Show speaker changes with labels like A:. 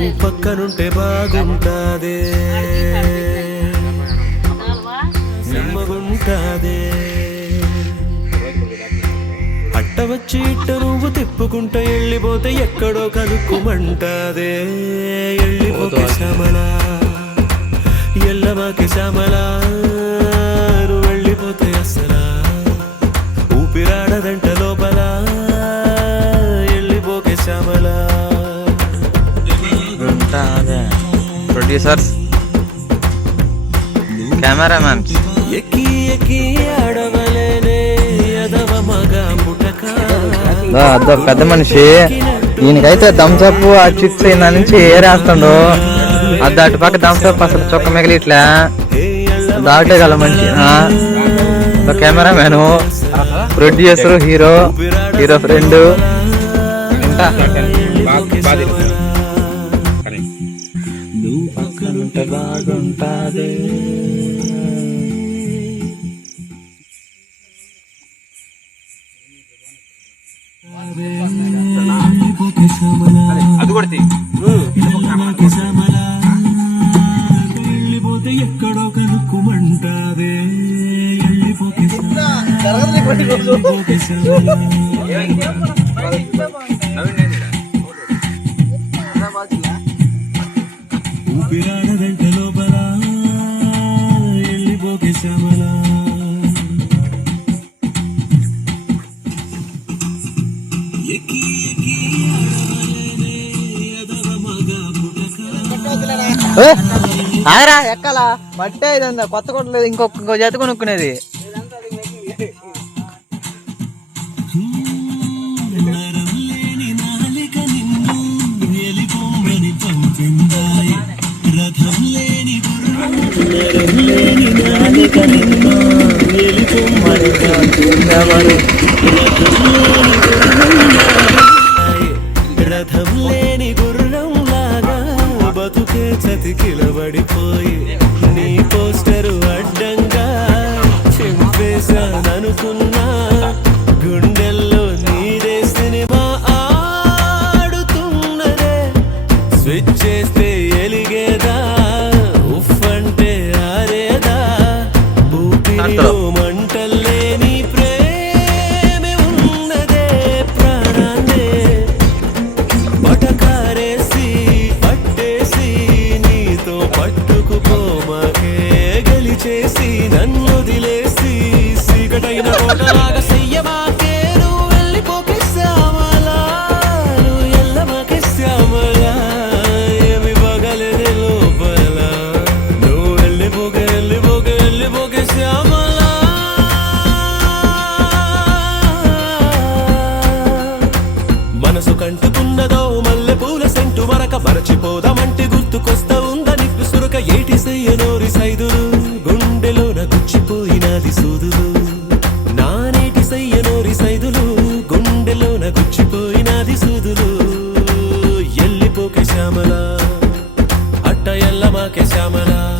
A: నువ్వు పక్కనుంటే బాగుంటాదే. నమ్మగుంటాదే. అట్ట వచ్చి ఇట్ట నువ్వు తిప్పుకుంటా వెళ్ళిపోతే ఎక్కడో కనుక్కుమంటాదే వెళ్ళిపోతే శ్యామలా. ఎల్లమాకి శ్యామలా. నువ్వు వెళ్ళిపోతే అసలా ఊపిరాడదంట లోపల. వెళ్ళిపోకే శ్యామలా.
B: ప్రొడ్యూసర్స్?
A: పుటక.
B: అదో పెద్ద మనిషి. ఈయనకైతే థమ్స్అప్ ఆ చిప్స్ అయిన నుంచి ఏరేస్తుండు అది అటు పక్క థమ్స్అప్ అసలు చొక్క మిగిలి ఇట్లా దాటేగల మనిషి cameraman producer hero hero friend. ఇంకా
A: పక్కనుంటే బాగుంటాదే
C: అది కొడితే
A: వెళ్ళిపోతే ఎక్కడో కనుక్కుమంటాదే వెళ్ళిపోకే
B: ఆగరా ఎక్కాలా? బట్టే ఇదంతా కొత్త కొట్టలేదు ఇంకొక ఇంకో జత కొనుక్కునేది.
A: నరం బతుకే నీ పోస్టరు అడ్డంగా చింపేశాననుకున్నా. పట్టుకుపోమాకే గలిచేసి నన్ను వదిలేసి సీకటైన కోటలాగా చెయ్యమాకే నువ్వు వెళ్ళిపోకే శ్యామలా నువ్వు ఎల్లమాకే శ్యామలా ఏమి పగలేని లోపల. నువ్వు వెళ్ళిపోకే వెళ్ళిపోకే వెళ్ళిపోకే శ్యామలా మనసు కంటుకున్నదో మల్లె పూల సెంటు మరక మరచిపోదామంటే గుర్తుకొస్తా శ్యామల. అట్ట ఎల్లమాకే శ్యామలా.